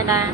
ai đa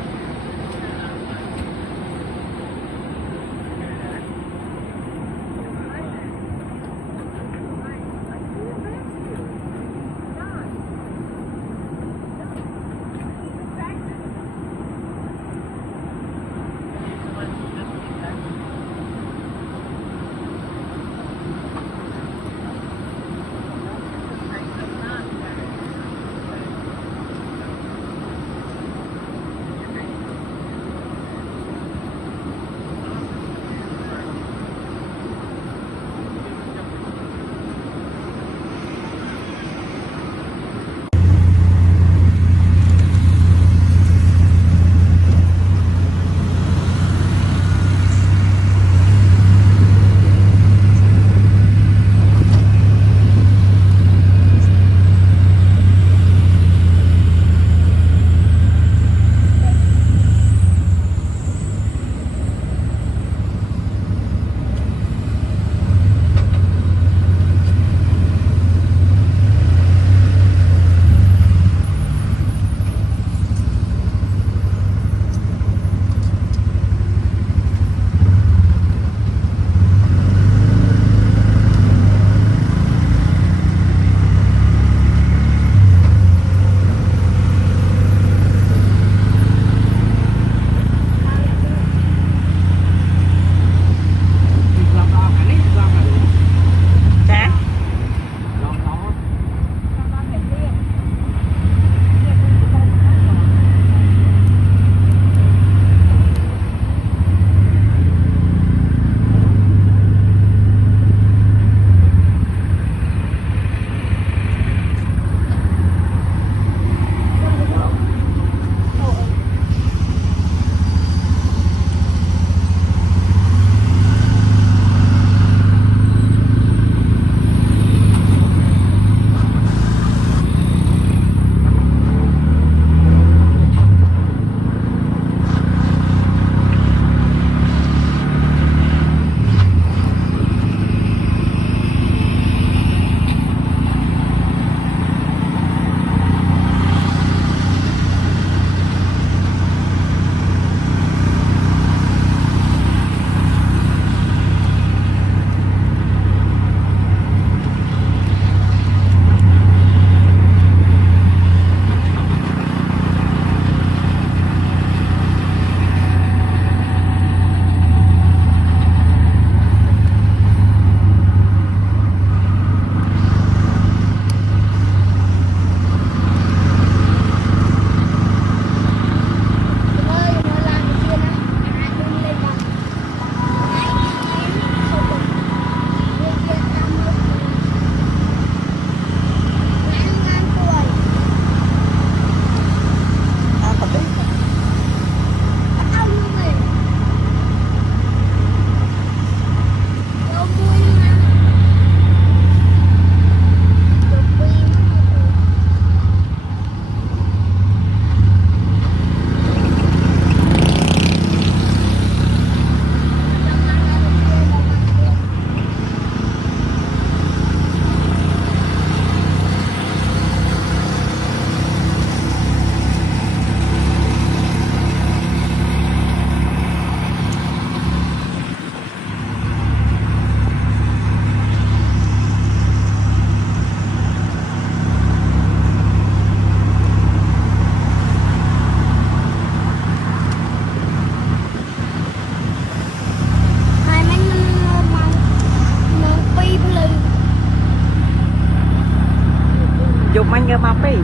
Dục anh ngơ mọc đi.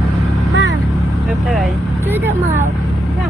Mà Ngơ thế này. chứ thơm màu. Dạ.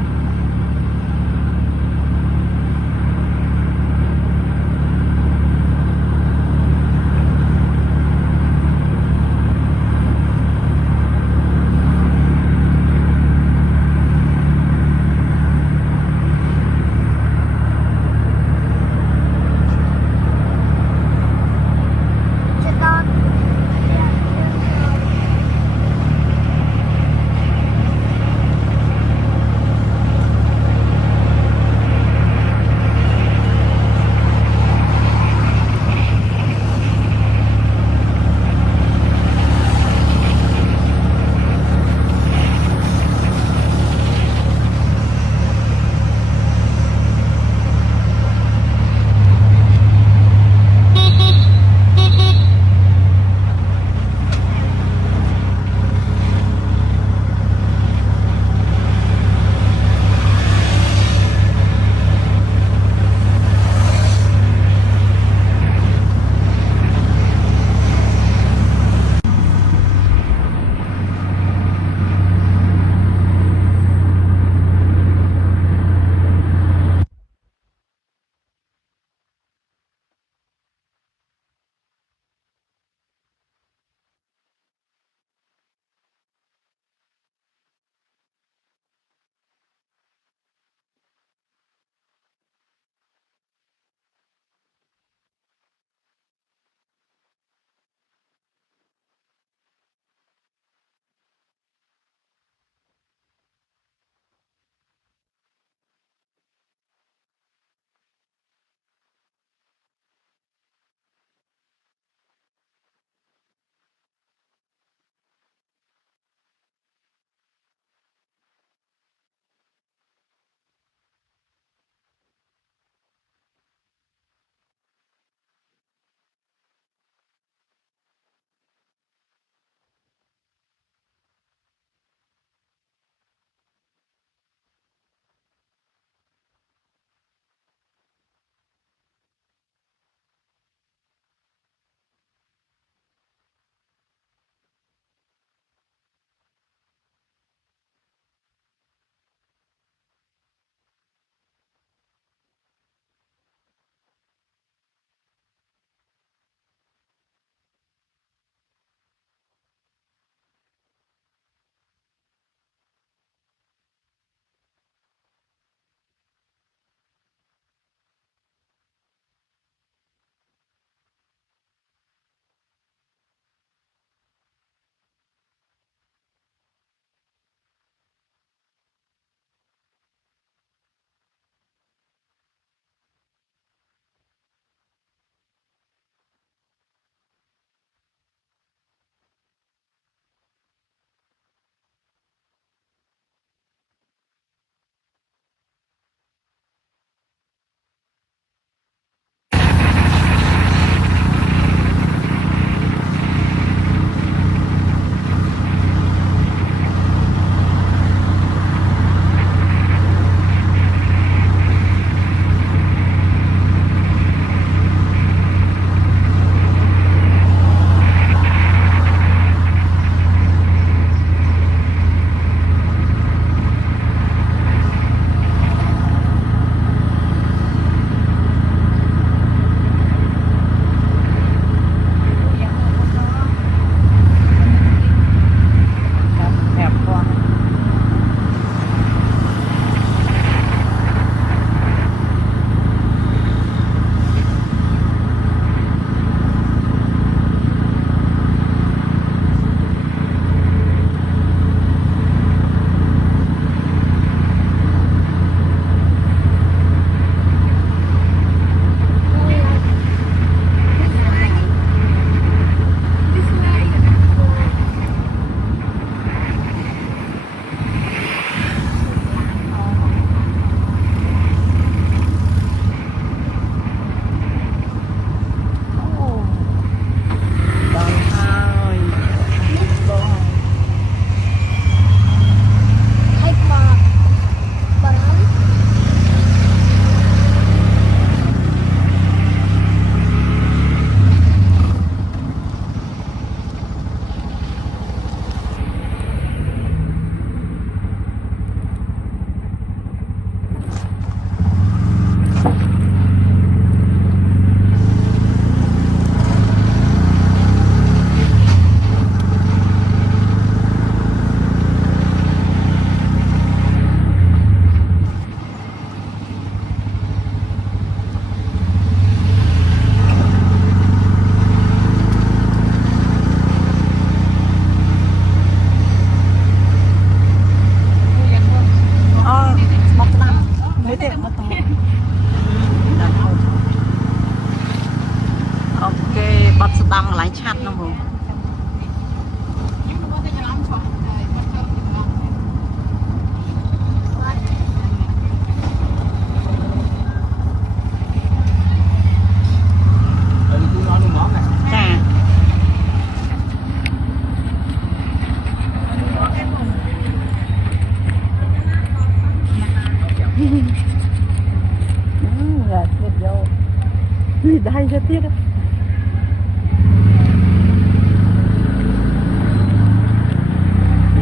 vì đây cho tiết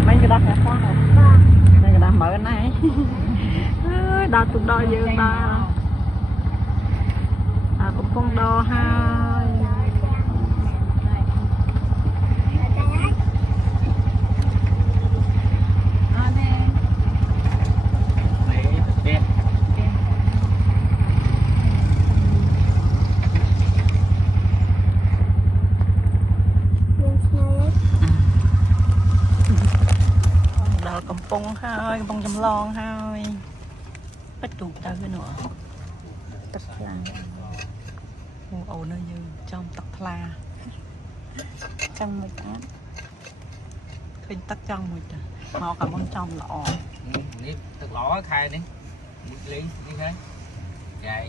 mấy cái đó phải khoan rồi mấy cái đó mở cái này đo tụi đo giờ ta cũng con đo haiកំពុងហើយកំពុងចម្លងហើយបិទទូទៅnữaទឹកថ្លាអូននៅយើងចំទឹកថ្លាចង់មិនអត់ឃើញទឹកចង់មួយទៅមកកំពុងចំល្អនេះទឹកល្អខែនេះលេងនេះហើយចាយ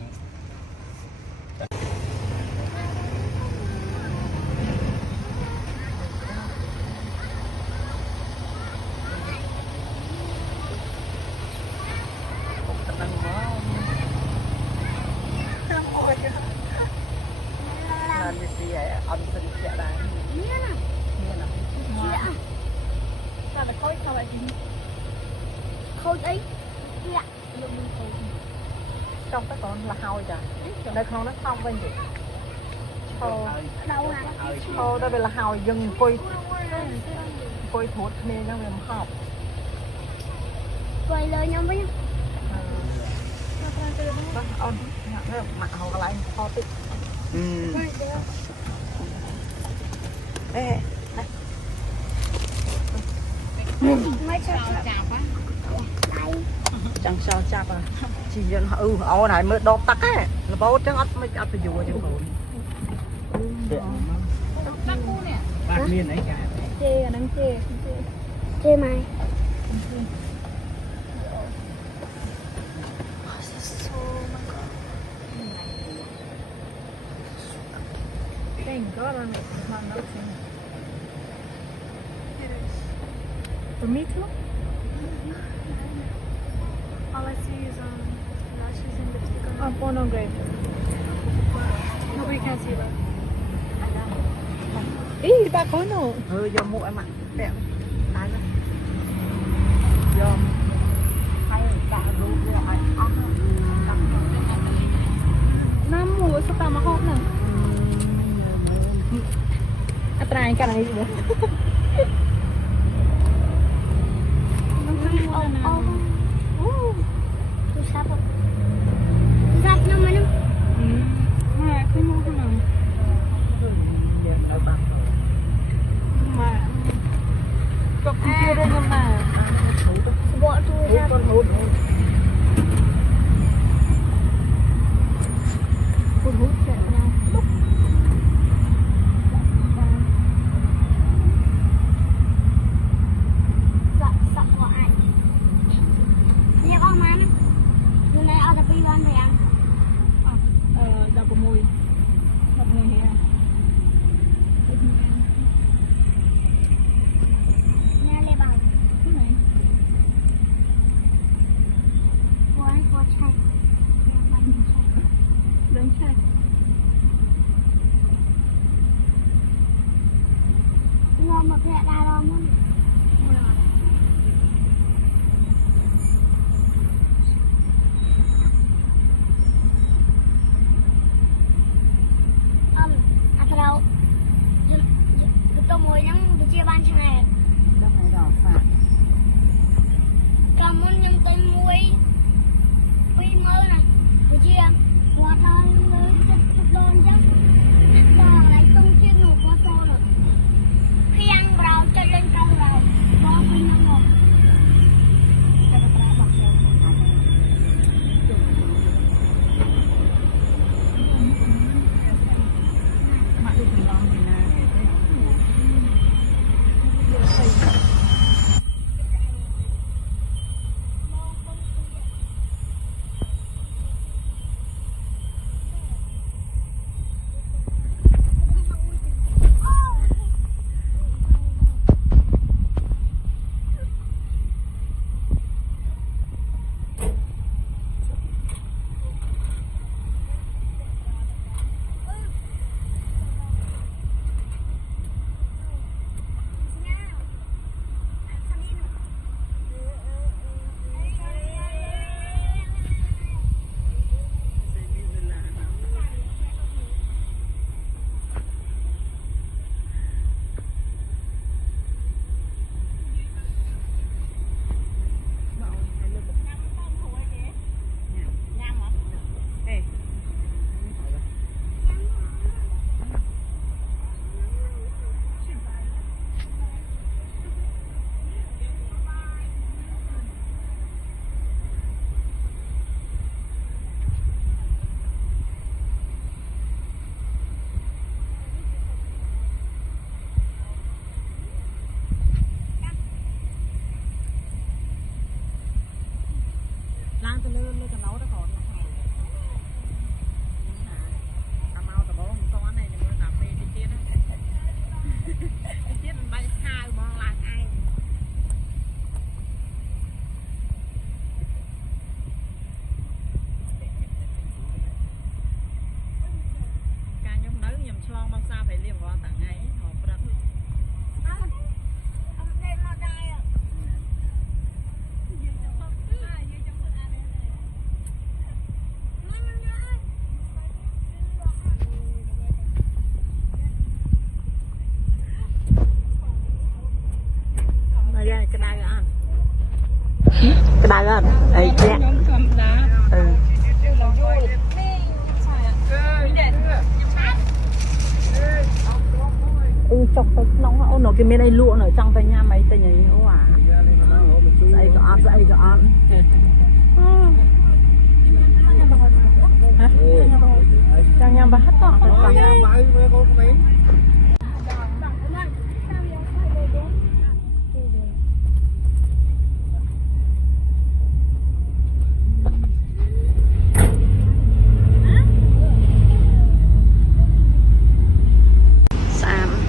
ăn sinh chè đá nghe nè sao lại khôi sao lại khôi ấy trong cái con là hôi trời đây không nó không bên gì thôi đây là hôi dừng quay thuốc nên nó làm học quay lời nhau với ông mặt hồ lại kho tích ê chẳng sao chạp à chỉ dân họ ở này mới đo tắc ấy là bao chắc ắt mới ắt phải dù chứ bác miền ấy cả chê đang chê mày Thank God I'm not noticing. It is. For me too? All I see is lashes and lipstick on pornography. Nobody can see that. Ý, bà có nổ. Do mua em ạ. Đẹp. Ai đó. Do hay cả đủ rồi ăn. Nam mua sao ta mà hot nè. Try cái này nữa. Sắp nó mà nó. Mà cái mua cái nào? Mà cặp kia đây mà. Bỏ tôi ra. Con hút. Con hút chạy nhau. ឆ្លងមកសាphảiរៀបរាល់តាថ្ងៃហៅព្រឹក mà ra cái này ăn cái này ăn ấy chứ ừ chọc tới nóng ôn nó cái bên đây lụa ở trong tay nha mấy tay nhảy nó à dậy có ăn hả trang nhà bà hát to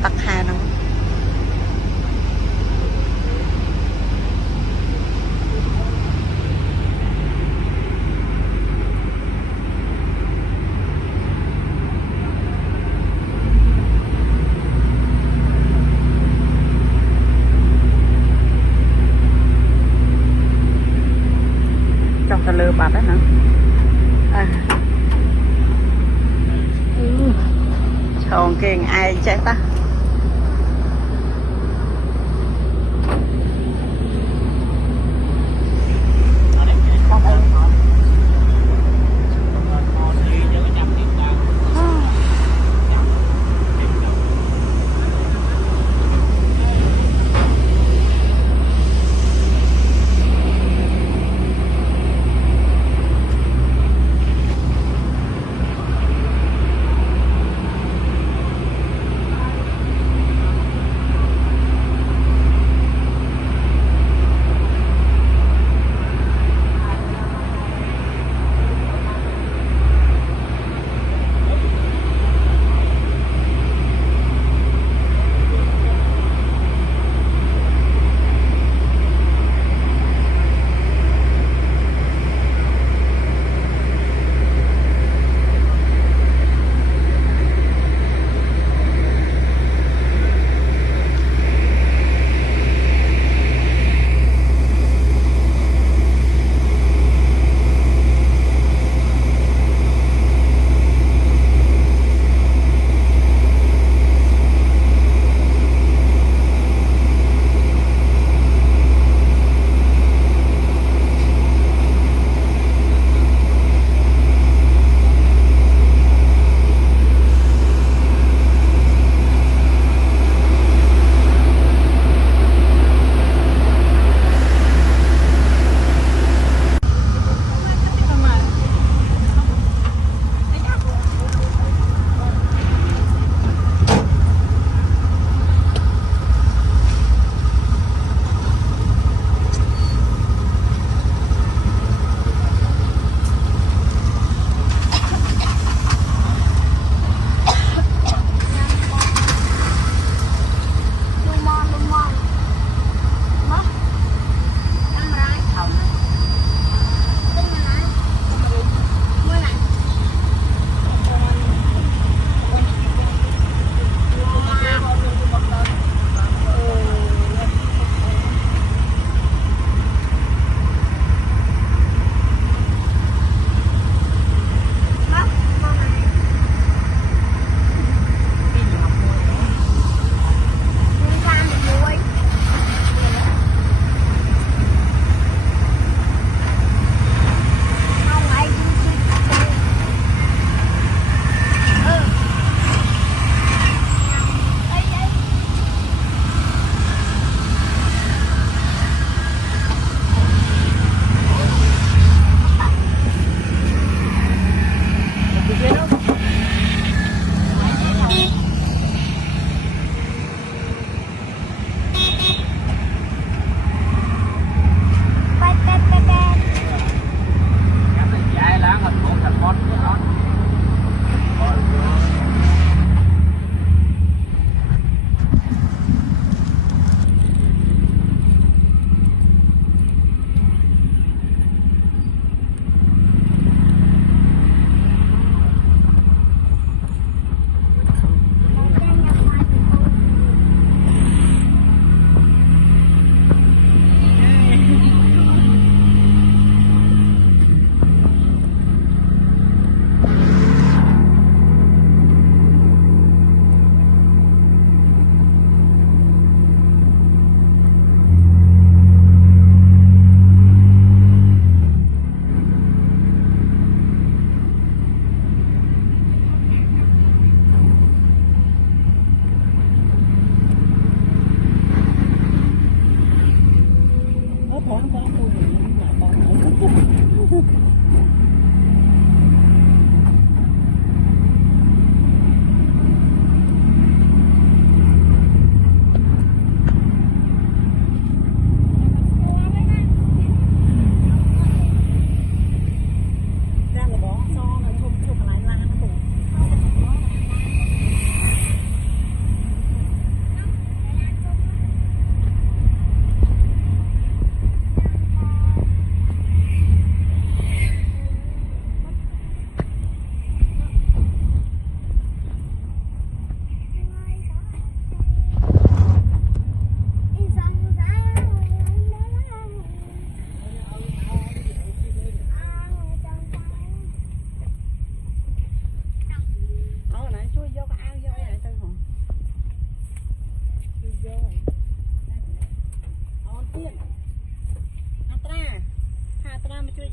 ตักหาน้องจอกตะเลอบาดได้นะชองเก่งไอใช่ปะ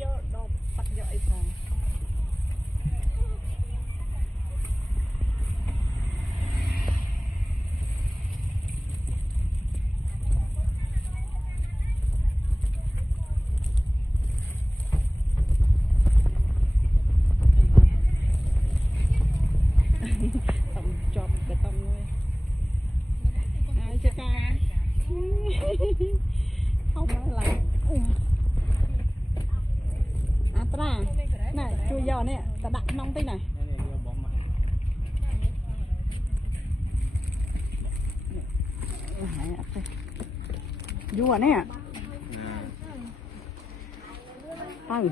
vô đồ bắt vô ấy phòng tầm chọp cái tầm thôi ai chưa ca không nói là à ta này chui giò nè ta đặt nông tí này vua nè ừ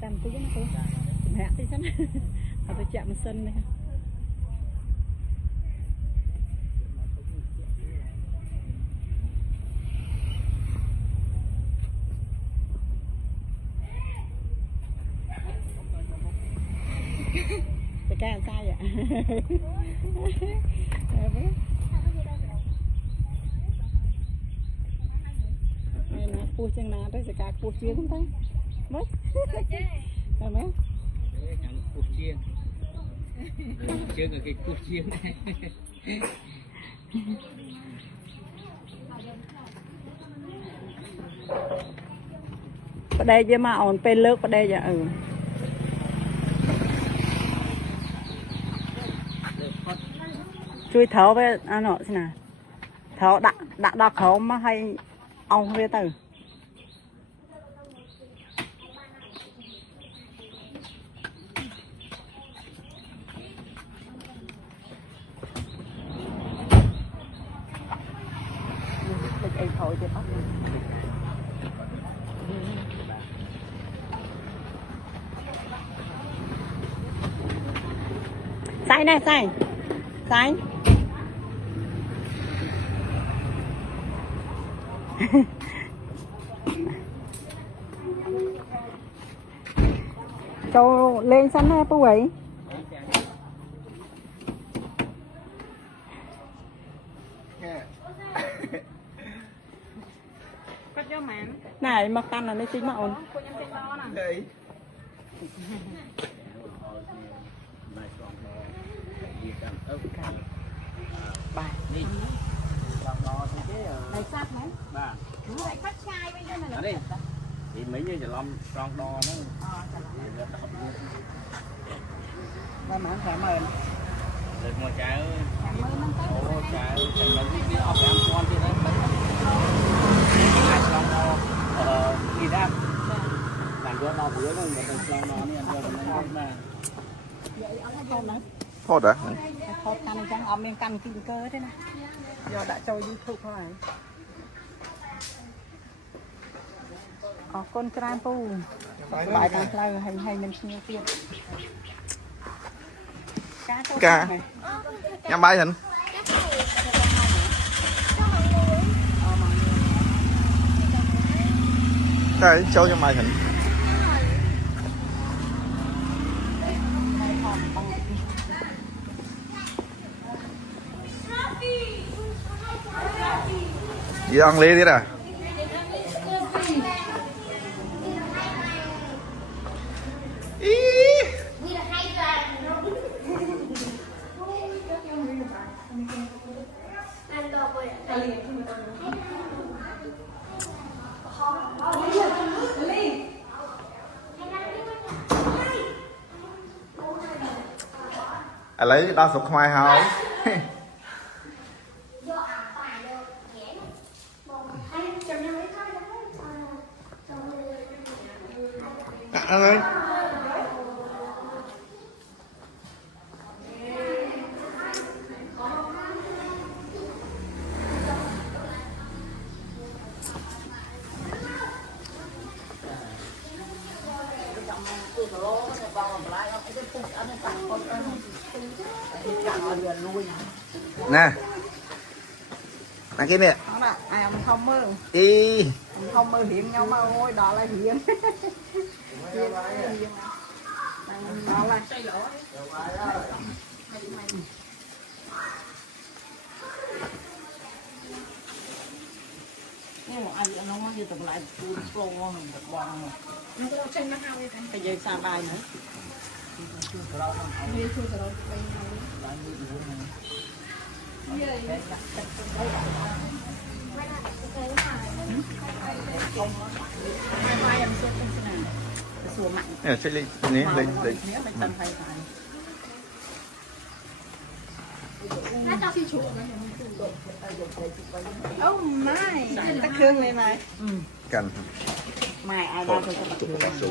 làm tí cho nó thôi mẹ tí cho nó tôi chạm một sân này cái ca sai vậy này nè cua chân nào tới cái ca cua chia không thấy mấy rồi mấy cua chiên chưa có cái cua chiên này ở đây chứ mà ổn pe nước ở đây dạ chui thấu với anh nọ thế nào thấu đặt đo khẩu mà hay ông về từ ấy thôi thì bắt sai này sai sai châu lên sẵn ha bố ấy này mà căn là nó tính mà ổn bài đi này sát mấy bà nó lại phát sai bây giờ này đi thì mấy như giờ lom tròn đo nó mà mảng thẻ mờn được ngồi trái ơi ôi trái ơi thành nó cái ốc ăn con chứ đấy tròn đo đi ra làm cho nó bữa nó người ta tròn đo này ăn cho nó mà vậy ông hay con đấy thôi đã thôi căn chẳng ông miếng căn kinh cơ thế này giờ đã cho YouTube thôi con trai pu bài càng lâu hay mình nhiều tiền ca nhắm bay hình cái show cho mày hình gì ăn ly đi nè lấy đo sụt hoài không ăn ơi nè cái nè ai ông không mơ đi ông không mơ hiểm nhau mà ôi đó là hiểm đang nhưng mà ai nó nói như tụi lại tôi pro mình được bòn mà nó có chân nó hao cái cái dây xa bài nữa Nè, sẽ lên nè, lên. Oh my, tắc thương này này. Cành. mai ai ra tôi cho Tụi bạc xù.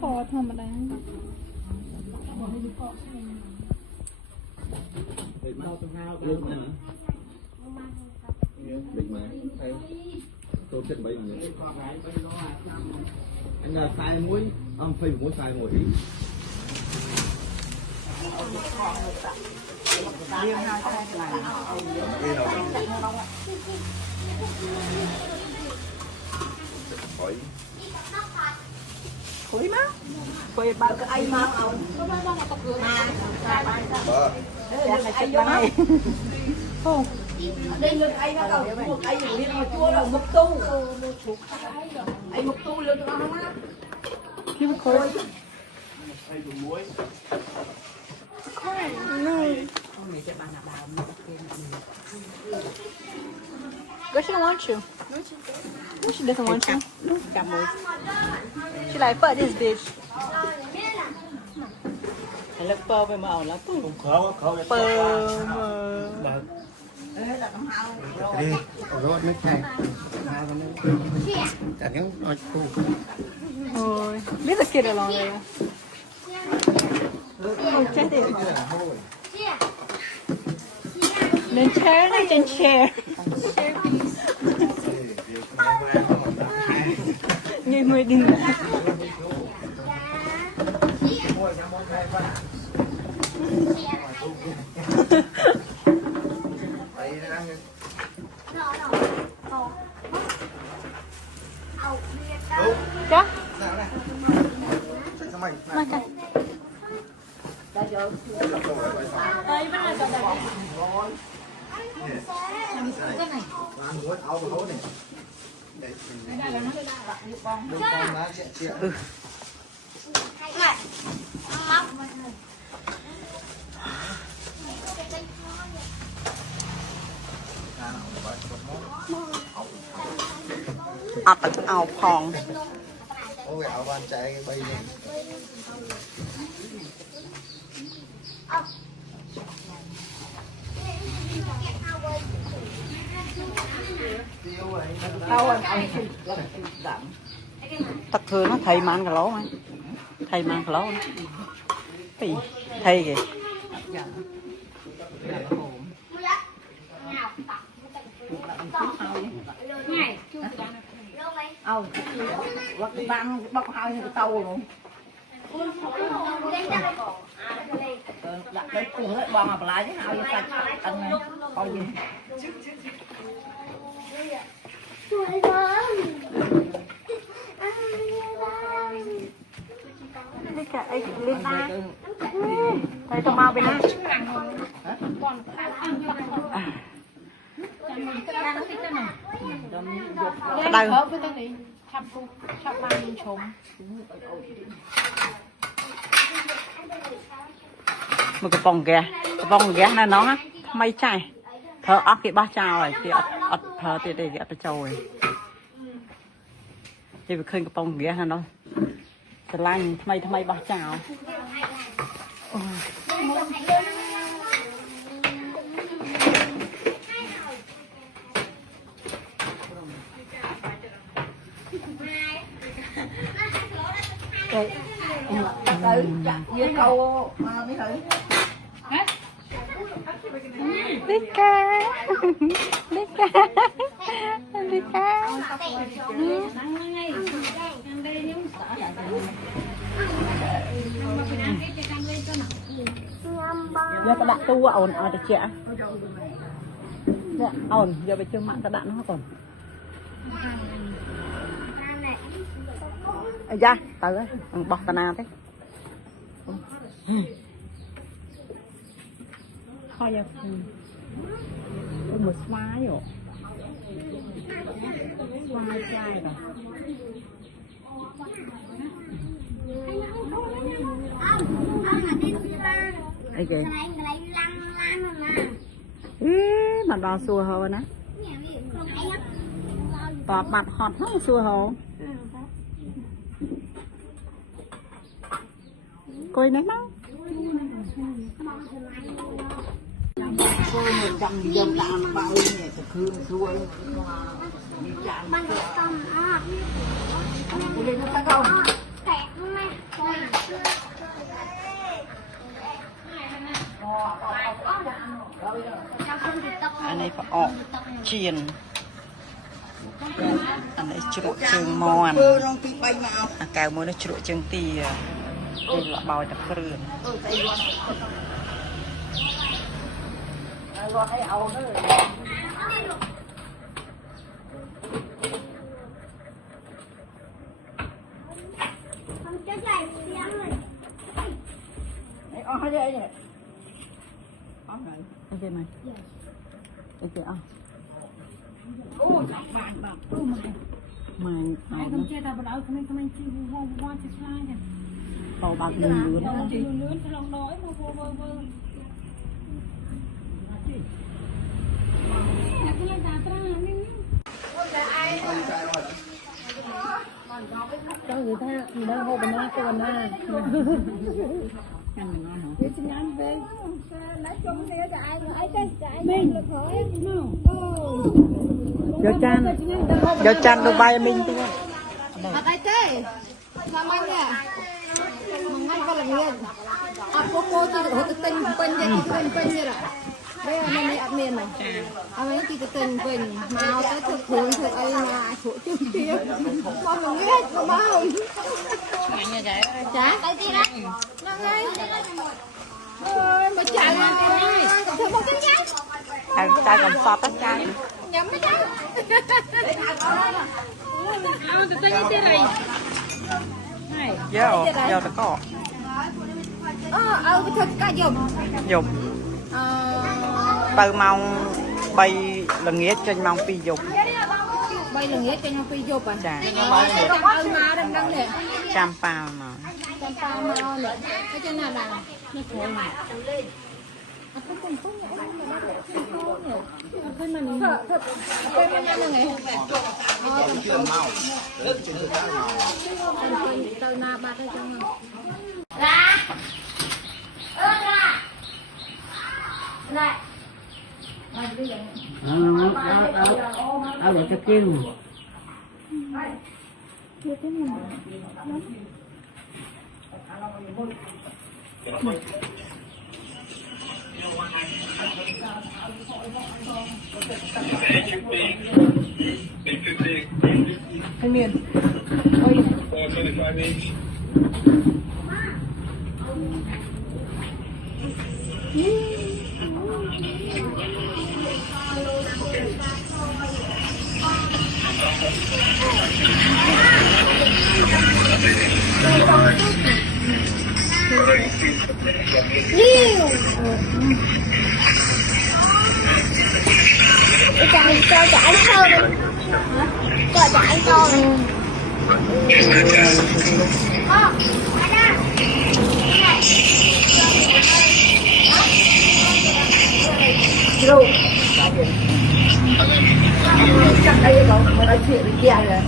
Phò thơm mà đáng. Bịch mà. Tôi chết bấy nhiêu. Anh là xài muối, ông phi muối xài muối. riêng hai cái này Khỏi. khối má khối bao cái ai mà ông Đây lên ai nó cầu một ai gì đi mà chua rồi mực tu. Ai mực tu lên nó không á. khi mà khối But she don't want you. No, she doesn't want you. cảm ơn She like, fuck this bitch. hay là pơ với màu là tôi Khó pơ mà đi rốt nước này hai con nữa chả nhớ nói khu Oh, leave the kid alone there. Oh, chết đi. Lên chair, lên trên chair. Như người đi. Chắc. Mà cái. ập ảo phòng ôi ảo van chạy bay lên tật thường nó thầy mang cái lỗ ấy thầy mang cái lỗ cái thầy kìa Bóc hai cái tàu luôn. Đấy cùng hết bò mà lại chứ hai cái sạch anh này. Coi gì. Đi cả ấy lên ta. Đây tao mau bên này. đây một cái bông ghé này nó mấy chai thở óc cái ba chào rồi thì ớt thở thì để cái trâu rồi thì phải khơi cái bông ghé này nó cái lanh thay ba chào Thử với câu mấy thử. đi ca giờ các bạn tu ổn ở được chưa ổn giờ bây giờ mạng các bạn nó còn da tới bọc tà na thế thôi giờ một má rồi má trai rồi đây kìa mà đo xua hồ nè tọt mặt hot nó xua hồ coi nấy máu Trăm dân tạm bao nhiêu thì khương xuôi Bằng tầm à lên nó ta không Tẹt mẹ anh ấy phải ọt chiên anh ấy chuột trường mòn cào mới nó chuột trường tì đây là bòi tập rườn Không chết lại tiếng rồi ở đây này ok mày ok à mày Không chơi ta bảo không chi vô chơi slide kìa. tàu bạc đường lướn Lướn cho lòng đói mà vô. Nhà cái lên ra nên cho người ta đang hô bên con na. Để xin ăn về. Lấy chung đi cho ai cái mình được rồi. giờ chăn được bay mình thôi À đây thế. Làm anh nè. Ngay con là nghiền. À cô chỉ được hỗ tinh vậy vậy rồi. Đây là mình admin này. À mấy chỉ tinh bình màu tới thực hiện thực ấy mà chỗ chung kia. Con mình biết có bao. anh như vậy Chả đây đi đó. Nó ngay. Ôi mà chạy mà. Thử một cái nhá. trai còn sọt tất trai Nhắm cái nhá. À tự nhiên thế này. giờ nó có Cái thật cả dùng. dục từ mong bay là nghĩa trên mong phi dục Bây là nghĩa cho nhau phi dục à? Dạ. Mà đang nè. trăm bao mà Trăm tao mà nè. Cái chân nào là nó khổ này. À cái con tốt nhảy mà nó lại không tốt nhỉ. À cái mà mình cái mà nó này. Tao na ba cái chân. Ra Ra Lại ở đây cho kêu thanh niên Nhiều cho anh thơ đi cho anh thơ đi đâu chắc đây rồi mà nói chuyện với kia rồi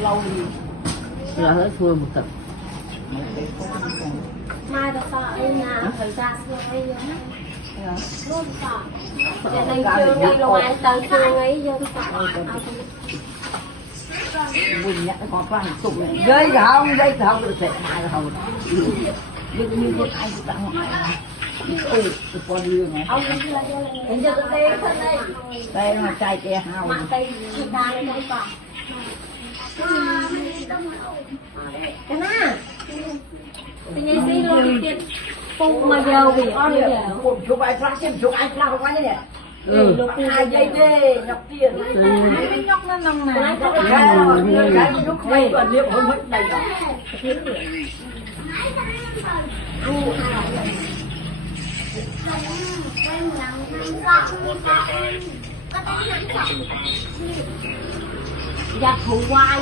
lâu là hết xưa một tập mai ta sợ anh là thời gian xưa ấy luôn sợ giờ này chưa đi lâu anh tới xưa ấy giờ sợ mình nhận có quan sụp này dây không được sẽ mai là không như con ai cũng đang hỏi ôi con đưa này ông hiện giờ tôi đây thân đây đây là trai kia hao mặt tay chị ta lên đây còn cái na thì ngày xưa luôn tiền phục mà giờ bị như vậy chụp ai phát chụp ai làm quá nhỉ Lúc ai dây đê nhọc tiền. Cái nhóc nó nằm này. Cái lúc quay còn liệu không mất đầy đó. Giặt thủ quay.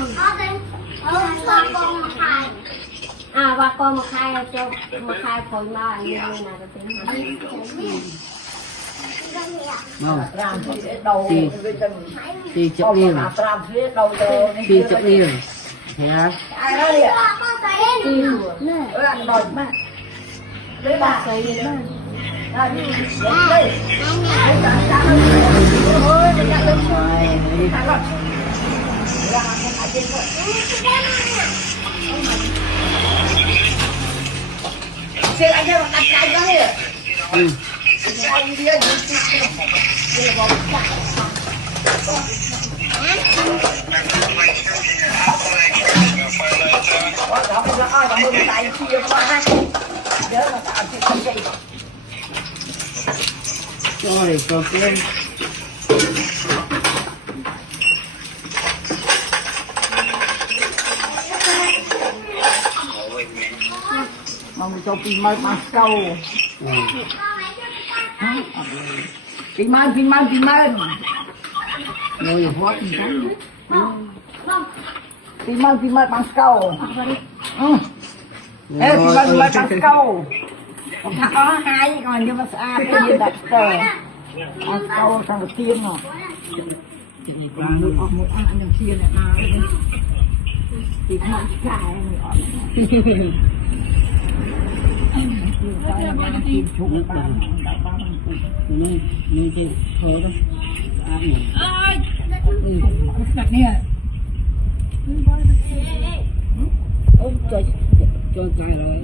À và con một khai cho một khai phổi mà như này là tính không Làm phía đầu thì chậm liền làm phía đầu thì chậm liền thế á ai đó đi ạ ăn đòi mà lấy bà cái gì đó. ra đi đây ôi mình nhận được ăn rồi ra ở trên rồi xe anh em đặt cái đó đi anh đi cho để cho lên mà mình cho pin mai mà sâu pin mai rồi hót pin mai bằng sâu ê pin mai bằng sâu có hai còn nhưng mà sao cái gì đặt tờ bằng sâu sang được tiên rồi một ăn được tiên này nào thì không chạy nên cái thơ đó cho cái rồi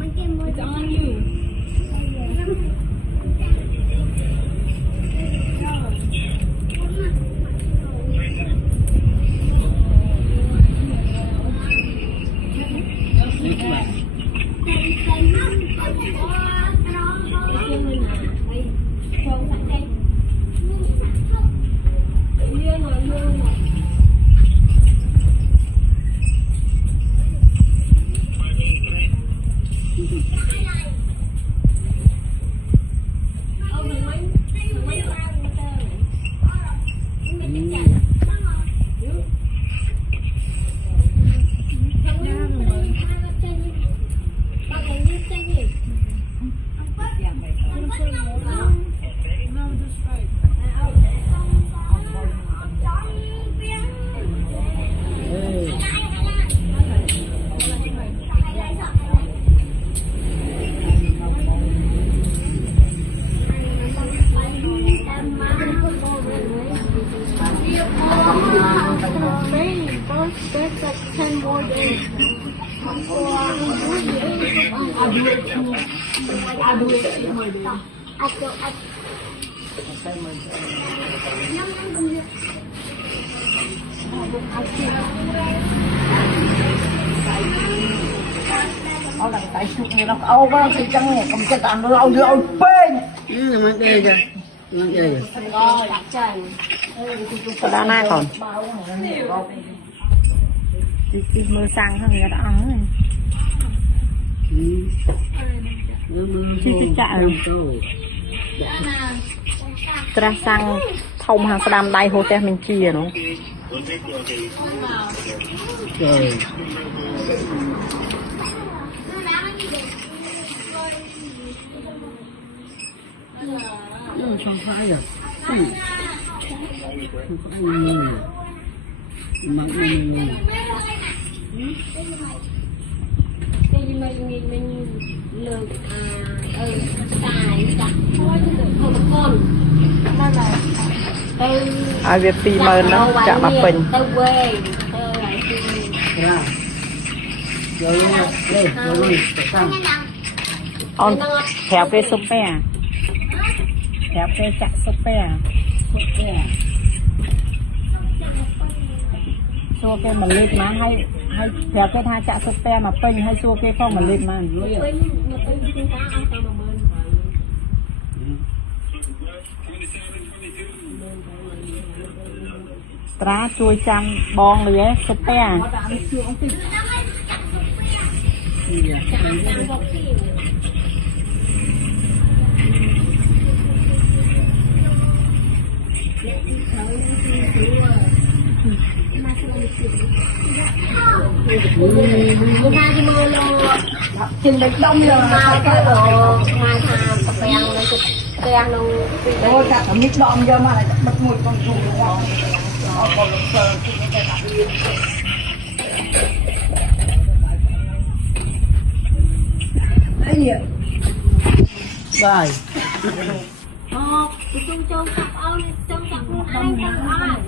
nó là cái chụp này nó âu quá thì chẳng này không chắc ăn nó âu bên mà đây kìa mà đây Đó na còn đi mưa sang hơn người ta ăn rồi chứ chạy ra sang thông hàng đam đai hô te mình chia nó trời không phải à không phải mà mình lược xài đặt thôi không con ai việc pì mờ nó chả mà bình tao quê ra rồi đây rồi xong on theo cái súp bè theo cái chặt súp bè xua cái mình lên má hay theo cái tha chặt súp bè mà pin hay xua cái phong mình lên mà ត្រាជួយចាំបងលឿសុភែ ជើងដូចដុំលើ មកទៅមកថាស្ពាំងនៅស្ទះនៅពី អូចាតែនេះដុំយកមកបិទមួយកងជុំរបស់អត់còn sờ cái đặt đi đấy nhỉ rồi អូខ្ញុំចូលកាប់អូនចូលកាប់ខ្លួនឯងទៅអត់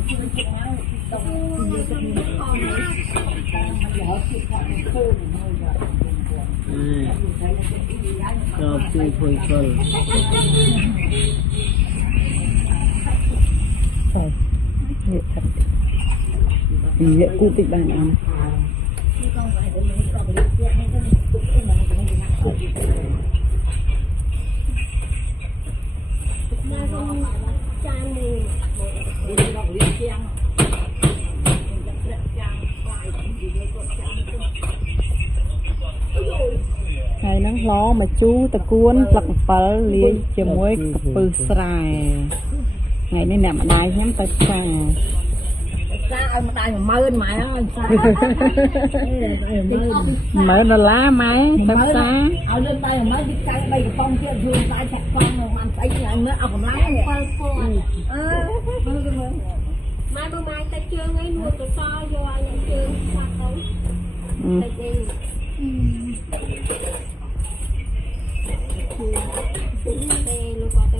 cho chui phơi phơi Vậy cụ tịch bạn ăn ហើយហ្នឹងឡមកជូរតកួនស្លឹកអំពិលលាយជាមួយកំពឹសស្រែថ្ងៃនេះអ្នកម្ដាយខ្ញុំទៅផ្សារ ra ông đại mà mơn mày ơi $10 ម៉ែទៅផ្សារ ao lên đây mà mấy cái bay cái con kia dương tay chặt con mà ăn tay lại mới ao còn lái vậy 7 ម៉ែបើម៉ែតែជើងឯងនួនទៅសយកឲ្យអ្នកជើងស្វាក់ទៅតែគេទេលោកក៏ទៅ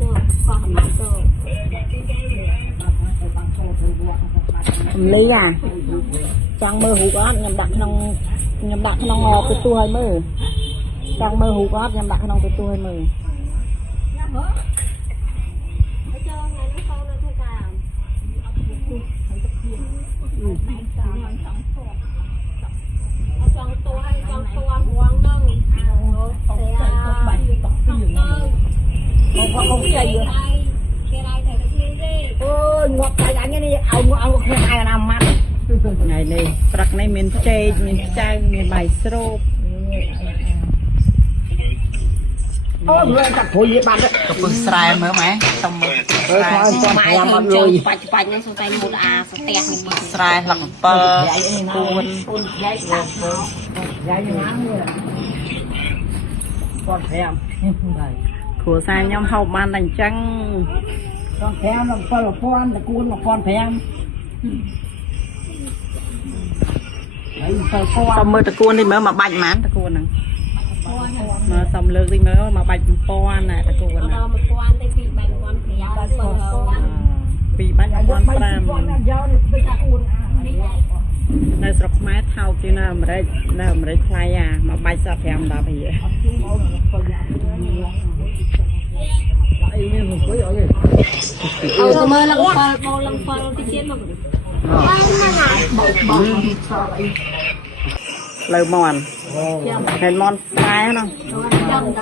នោះក៏ហមាទៅ លីអាចង់មើលរូបអត់ខ្ញុំដាក់ក្នុងទូទូឲ្យមើលចង់មើលរូបអត់ខ្ញុំដាក់ក្នុងទូទូឲ្យមើល ទៅចូលថ្ងៃនេះកូននៅធ្វើការចង់តួឲ្យចង់តួរងនឹងតែ không có không chạy được គេរៃតែគ្នាទេ ôi ngọt tay anh ấy đi ông không ai làm mặt ថ្ងៃនេះព្រឹកនេះមានចេកមានខ្ចៅមានបាយស្រូប ôi người ta thôi với bạn đấy កំពឹសស្រែមើលម៉ែសុំមើល ơi thôi cho ម៉ែ mày làm ធ្វើ mặt ជើង rồi បាច់ហ្នឹងសុំតែមួយអាស្ទះនេះមក ស្រែស្លឹកអំពិលគួន giấy sạc giấy ngắn nữa con thèm គ្រួសារខ្ញុំហូបបានតែអញ្ចឹង con thèm là con là cuốn là con thèm đấy phải សុំ con មើលតកួននេះមើលមកបាច់ហ្មងតកួនហ្នឹងមើលសុំលើកទីមើលមកបាច់1000ណាតកួន ដល់ ហ្នឹង 1000ទៅពី3 5 ពីបាច់ con 1500 là giao được với cả cuốn នៅស្រុកខ្មែរថោកជាងនៅអាមេរិកថ្លៃអាមកបាច់15 10 រៀល ទៅមើលឡើង7បោឡើង7ទៅទៀតមក លើមន់ហេនមន់ស្បែហ្នឹង ចាំត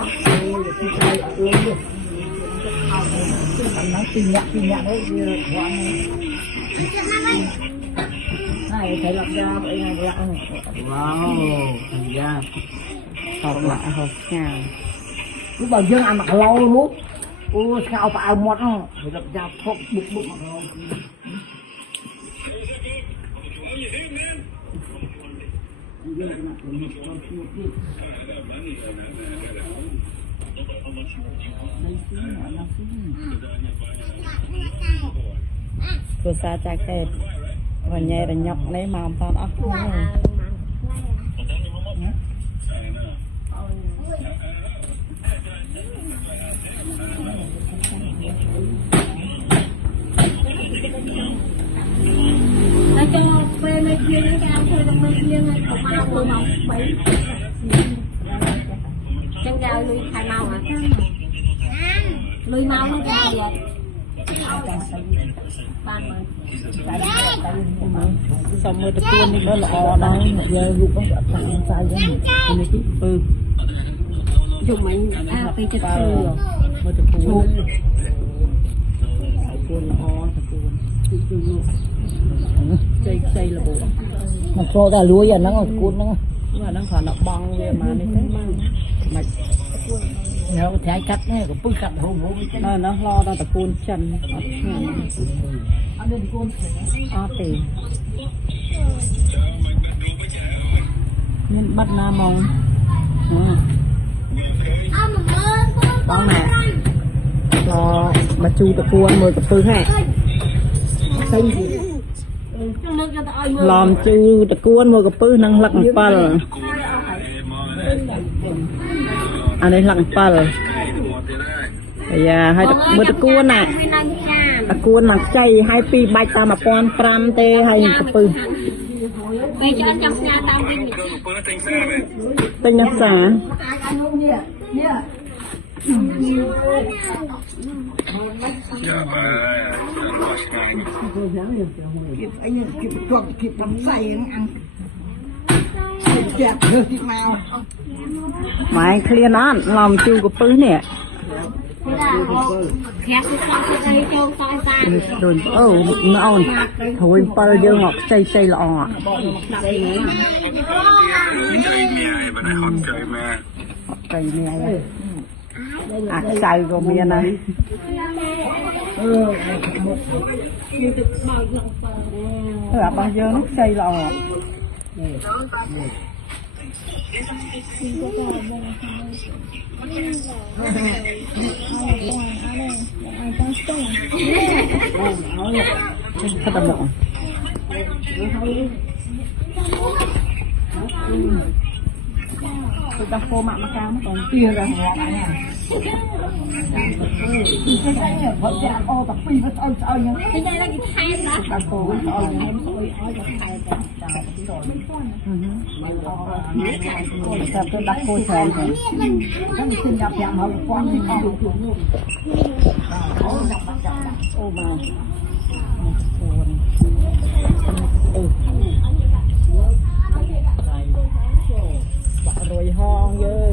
nó tin nhạc đấy như quán này thấy lọc ra vậy này lọc này wow thành ra ហូបឡាហូបឆ្ងា lúc đầu dương ăn mặc lâu luôn ô sao phải ăn mọt không phải lọc ra phốc bụng bụng mặc lâuគ្រួសារចាកេតរញ៉េរញ៉ុកនេះមកមិនតាន់អស់គ្នា ហើយចុះពេលនៅជាងគេឲ្យធ្វើដល់មើលជាងឲ្យប្រមាណ1 ម៉ោង 3ចឹងគេឲ្យលុយខែម៉ោងហ៎លុយម៉ោងនោះគេទៀតបានមើល សុំមើលតកួននេះមើលល្អដែរយករូបហ្នឹងដាក់តាមចាយហ្នឹងនេះគឺពើ យំមិញអាពេលចិត្តធ្វើ មើលតកួនតកួនល្អតកួនគឺនោះ xây là bộ mà cho ta lúa giờ nó còn cuốn nó và nó còn nó bong về mà này thế mà nó thái cắt này có bức cắt hôm nó lo ra tập côn chân thì nên bắt na mong con nè lo bà chu tập côn mời tập tư ha làm chu tập côn mời tập tư năng lặng pal anh ấy lặng pal dạ hai tập côn nè tập côn là chay hai pi bay ta mà con pram tê hay tập tư về cho anh trong nhà tao đi tinh nhật xả anh kịp chuột kịp lắm say ăn đẹp được thịt mèo mày clear nó làm chu của pứ nè rồi nó ôn thôi bao nhiêu ngọc xây lọ cây mẹ xài của mẹ này là bao nhiêu nó xây lọ Khát tầm lộn tôi đang phô mạng mà cao nó còn tia ra tập phi nó ơi nhá đang phô nó ơi tôi đặt cô thầy nó xin gặp dạng hậu quan ô mà rồi hòn dơ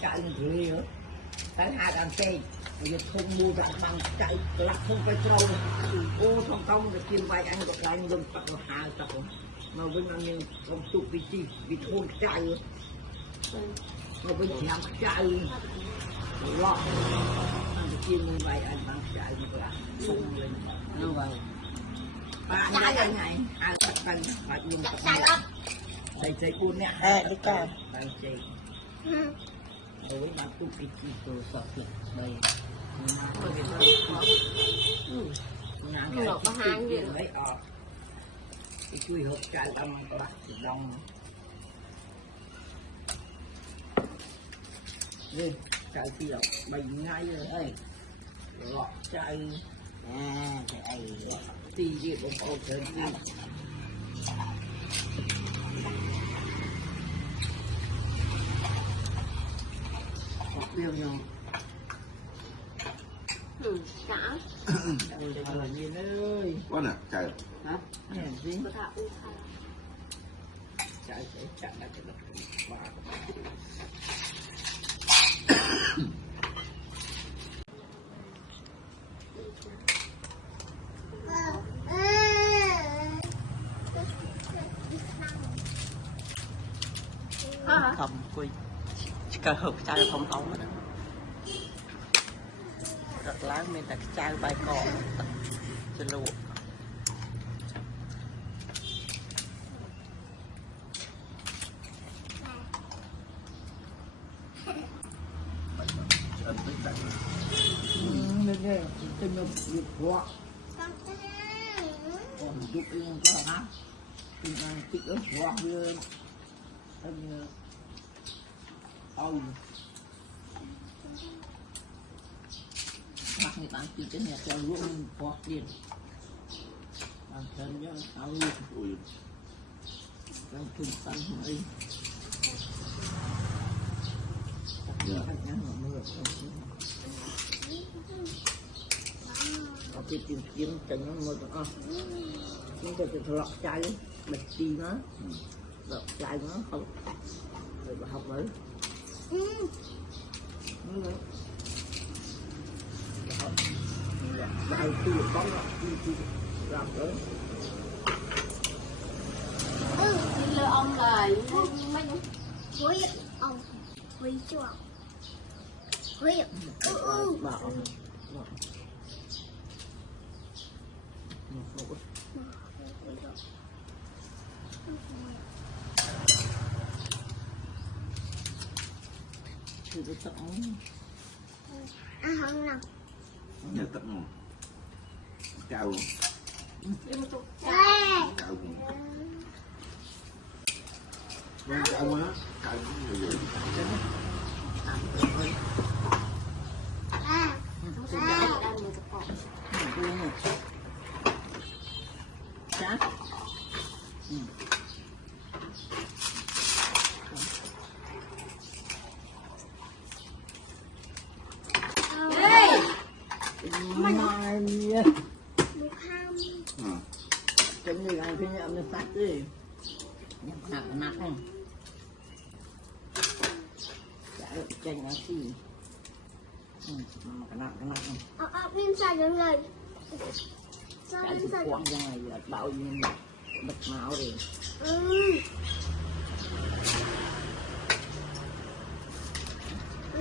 chạy thì tháng hai ăn cây bây giờ không mua ra bằng chạy là không phải trâu ô không được kiếm vay anh được lại nhưng bắt vào hai tập mà với anh nhưng không tụ cái gì vì thôn chạy mà với nhắm chạy lo anh được kiếm mua vay anh bằng chạy được là không lên như vậy ba cái này ăn bằng phải dùng tập đây chơi cuốn nè đi cả đây chơi đối bạn tụ cái gì rồi sọt lực đây Ngọc có hai gì đấy cái cùi hộp trà lâm bạc đông đi chạy thì lọc bình ngay rồi đây lọt chạy chạy thì gì cũng có chơi gì điều nhau xã ở nhìn ơi quá nè chạy hả nhìn gì chạy chạy là cái đất không quỳ cơ hộp chai không tống đó rất láng nên là chai bài cỏ cho luộc tình yêu việc quá còn giúp em có hả tình yêu tích ức quá hơn anh ôi mặc người bạn chỉ cái nhà cho luôn quá tiền ăn thêm nhá áo ui ăn chung ăn ấy dạ ăn nhá mưa cái tìm kiếm tránh nó mưa đó chúng ta phải lọc chai bạch chi nó lọc chai nó không rồi học mới chai khi bóng khi làm lớn Đi lừa ông là mấy Hối ông hối chuột hối bảo thì cái tóc ăn không nào nhà tận ngon cao đây cao vâng cao quá cao nhiều rồi chát mai cái người ăn cái nhậm nó phát đi nhậm nặng này chanh nó xì mà cái nặng này bên sai những lời cái thực quăng ra ngoài là bao nhiêu bật máu rồi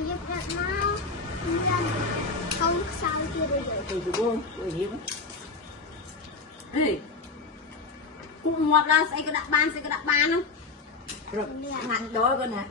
giúp đặt máu không sao kia rồi tôi tôi hiếm Ê, cũng ngọt ra sẽ có đặt bàn không? rồi nặng đói con nè